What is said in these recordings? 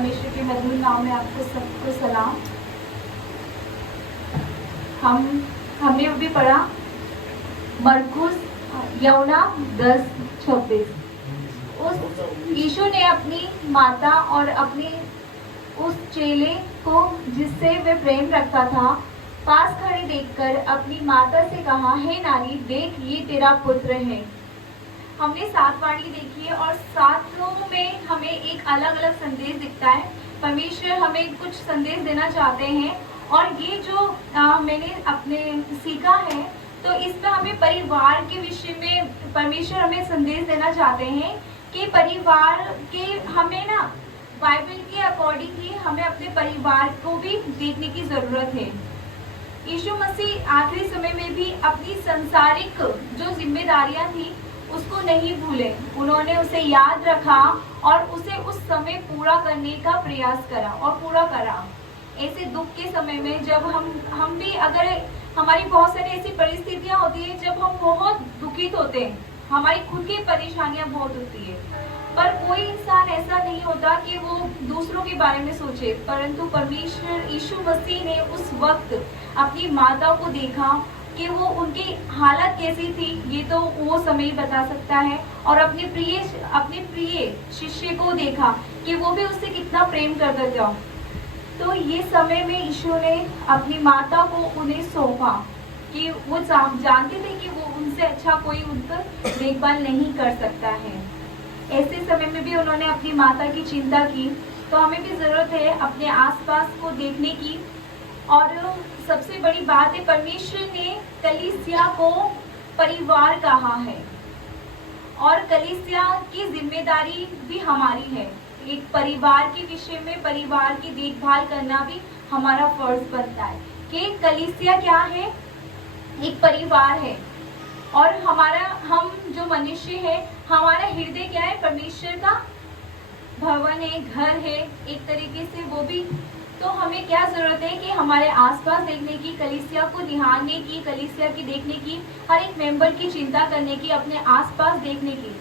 परमेश्वर के मधुर नाम में आपको सबको सलाम। हमने अभी पढ़ा मरकुस यौना 10:26। उस यीशु ने अपनी माता और अपनी उस चेले को जिससे वे प्रेम रखता था पास खड़े देखकर अपनी माता से कहा, हे नारी, देख ये तेरा पुत्र है। हमने 7 वाणी देखी है और 7 में हमें एक अलग अलग संदेश दिखता है। परमेश्वर हमें कुछ संदेश देना चाहते हैं और ये जो मैंने अपने सीखा है तो इसमें हमें परिवार के विषय में परमेश्वर हमें संदेश देना चाहते हैं कि परिवार के हमें ना बाइबल के अकॉर्डिंग ही हमें अपने परिवार को भी देखने की जरूरत है। यीशु मसीह आखिरी समय में भी अपनी संसारिक जो जिम्मेदारियां थी उसको नहीं भूले, उन्होंने उसे याद रखा और उसे उस समय पूरा करने का प्रयास करा और पूरा करा। ऐसे दुख के समय में जब हम भी अगर हमारी बहुत सारी ऐसी परिस्थितियां होती है जब हम बहुत दुखित होते हैं, हमारी खुद की परेशानियां बहुत होती है, पर कोई इंसान ऐसा नहीं होता कि वो दूसरों के बारे में सोचे, परंतु परमेश्वर यीशु मसीह ने उस वक्त अपनी माता को देखा कि वो उनकी हालत कैसी थी, ये तो वो समय बता सकता है, और अपने प्रिय शिष्य को देखा कि वो भी उससे कितना प्रेम करता था। तो ये समय में यीशु ने अपनी माता को उन्हें सौंपा कि वो जानते थे कि वो उनसे अच्छा कोई उनका देखभाल नहीं कर सकता है। ऐसे समय में भी उन्होंने अपनी माता की चिंता की। तो हमें भी जरूरत है अपने आसपास को देखने की। और सबसे बड़ी बात है, परमेश्वर ने कलीसिया को परिवार कहा है और कलीसिया की जिम्मेदारी भी हमारी है। एक परिवार के विषय में परिवार की देखभाल करना भी हमारा फर्ज बनता है कि कलीसिया क्या है, एक परिवार है और हम जो मनुष्य है, हमारा हृदय क्या है, परमेश्वर का भवन है, घर है एक तरीके से वो भी। तो हमें क्या जरूरत है कि हमारे आसपास देखने की, कलीसिया को निहारने की, कलीसिया की देखने की, हर एक मेंबर की चिंता करने की, अपने आसपास देखने की।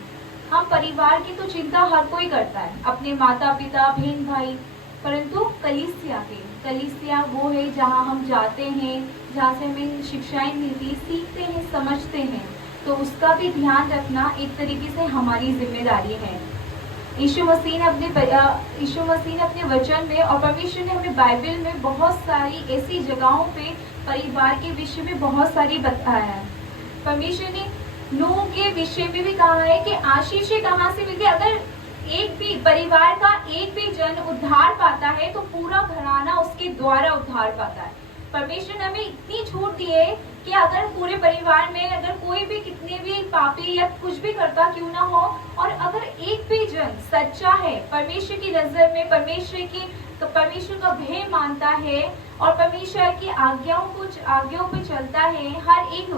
हम परिवार की तो चिंता हर कोई करता है, अपने माता पिता, बहन भाई, परंतु कलीसिया वो है जहाँ हम जाते हैं, जहाँ से हमें शिक्षाएं मिलती, सीखते हैं, समझते हैं। तो उसका भी ध्यान रखना एक तरीके से हमारी जिम्मेदारी है। यीशु मसीह ने अपने वचन में और परमेश्वर ने हमें बाइबल में बहुत सारी ऐसी जगहों पे परिवार के विषय में बहुत सारी बताया है। परमेश्वर ने नूह के विषय में भी कहा है कि आशीषें कहाँ से मिलती है। अगर एक भी परिवार का एक भी जन उद्धार पाता है तो पूरा घराना उसके द्वारा उद्धार पाता है। परमेश्वर ने हमें इतनी छूट दी है कि अगर पूरे परिवार में अगर कोई भी कितने भी पापी या कुछ भी करता क्यों ना हो, और अगर एक भी जन सच्चा है, परमेश्वर की नजर में परमेश्वर का भय मानता है और परमेश्वर की आज्ञाओं पे चलता है, हर एक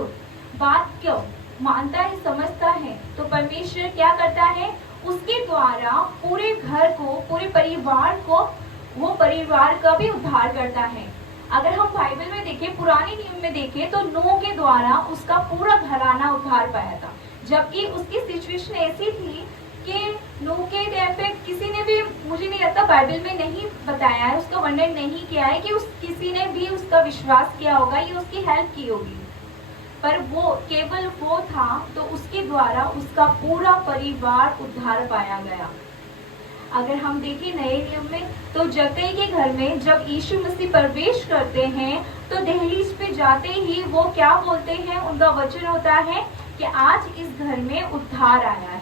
बात को मानता है, समझता है, तो परमेश्वर क्या करता है, उसके द्वारा पूरे घर को, पूरे परिवार को, वो परिवार का भी उद्धार करता है। अगर हम बाइबल में देखें, पुराने नियम में देखें, तो नूह के द्वारा उसका पूरा घराना उद्धार पाया था। जबकि उसकी सिचुएशन ऐसी थी कि नूह के टाइम पे किसी ने भी, मुझे नहीं लगता बाइबल में नहीं बताया है, उसका वर्णन नहीं किया है कि किसी ने भी उसका विश्वास किया होगा या उसकी हेल्प की होगी, पर वो केवल वो था, तो उसके द्वारा उसका पूरा परिवार उद्धार पाया गया। अगर हम देखें नए नियम में, तो जक्कई के घर में जब यीशु मसीह प्रवेश करते हैं तो दहलीज पे जाते ही वो क्या बोलते हैं, उनका वचन होता है कि आज इस घर में उद्धार आया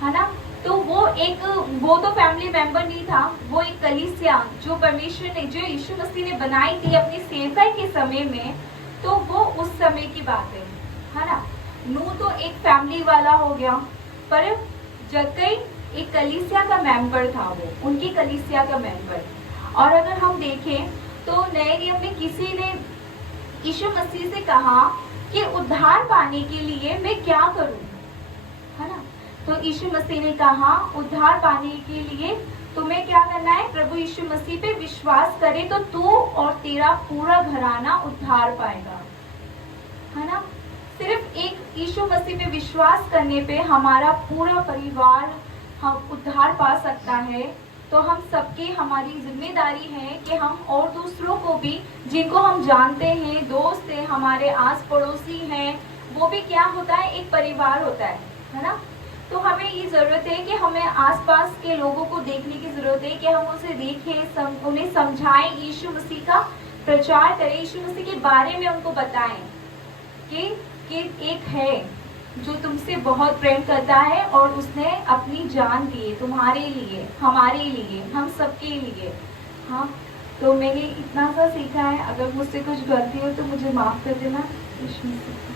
है ना। तो वो तो फैमिली मेंबर नहीं था, वो एक कलीसिया जो परमेश्वर ने, जो यीशु मसीह ने बनाई थी अपनी सेवकाई के समय में, तो वो उस समय की बात है ना। नूह तो एक फैमिली वाला हो गया, पर जक्कई एक कलीसिया का मेंबर था, वो उनकी कलीसिया का मेंबर। और अगर हम देखें तो नए नियम में किसी ने यीशु मसीह से कहा कि उद्धार पाने के लिए मैं क्या करूं, है ना। तो यीशु मसीह ने कहा उद्धार पाने के लिए तुम्हें क्या करना है, प्रभु यीशु मसीह पे विश्वास करे तो तू और तेरा पूरा घराना उद्धार पाएगा, है ना। सिर्फ एक यीशु मसीह पे विश्वास करने पे हमारा पूरा परिवार हम उद्धार पा सकता है। तो हम सबकी हमारी जिम्मेदारी है कि हम और दूसरों को भी, जिनको हम जानते हैं, दोस्त हैं, हमारे आस पड़ोसी हैं, वो भी क्या होता है, एक परिवार होता है ना। तो हमें ये ज़रूरत है कि हमें आसपास के लोगों को देखने की ज़रूरत है कि हम उसे देखें, उन्हें समझाएं, यीशु मसीह का प्रचार करें, यीशु मसीह के बारे में उनको बताएं कि एक है जो तुमसे बहुत प्रेम करता है और उसने अपनी जान दी है तुम्हारे लिए, हमारे लिए, हम सबके लिए। हाँ, तो मैंने इतना सा सीखा है। अगर मुझसे कुछ गलती हो तो मुझे माफ़ कर देना। यीशु मसीह।